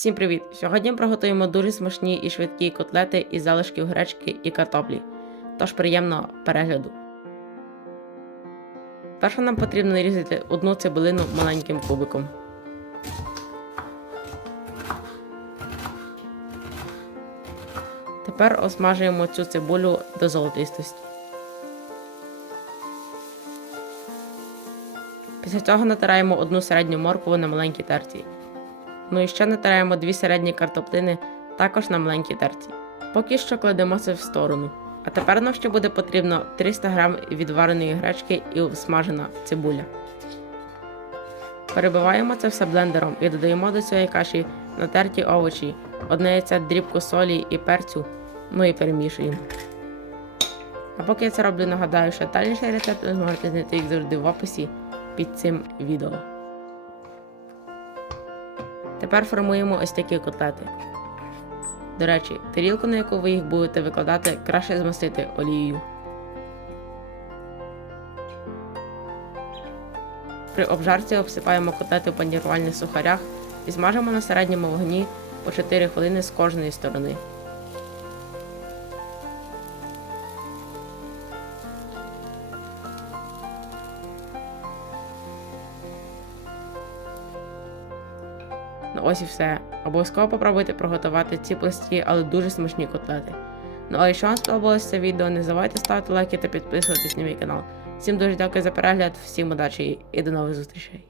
Всім привіт! Сьогодні приготуємо дуже смачні і швидкі котлети із залишків гречки і картоплі. Тож приємного перегляду. Перше нам потрібно нарізати одну цибулину маленьким кубиком. Тепер осмажуємо цю цибулю до золотистості. Після цього натираємо одну середню моркву на маленькій терці. Ну і ще натираємо дві середні картоплини також на маленькій терці. Поки що кладемо це в сторону. А тепер нам ще буде потрібно 300 г відвареної гречки і смажена цибуля. Перебиваємо це все блендером і додаємо до цієї каші натерті овочі, одне яйце дрібку солі і перцю, ну і перемішуємо. А поки я це роблю, нагадаю, що детальніший рецепт ви зможете знайти як завжди в описі під цим відео. Тепер формуємо ось такі котлети. До речі, тарілку, на яку ви їх будете викладати, краще змастити олією. При обжарці обсипаємо котлети в панірувальних сухарях і смажимо на середньому вогні по 4 хвилини з кожної сторони. Ось і все. Обов'язково попробуйте приготувати ці прості, але дуже смачні котлети. Ну а якщо вам сподобалось це відео, не забувайте ставити лайки та підписуватись на мій канал. Всім дуже дякую за перегляд, всім удачі і до нових зустрічей.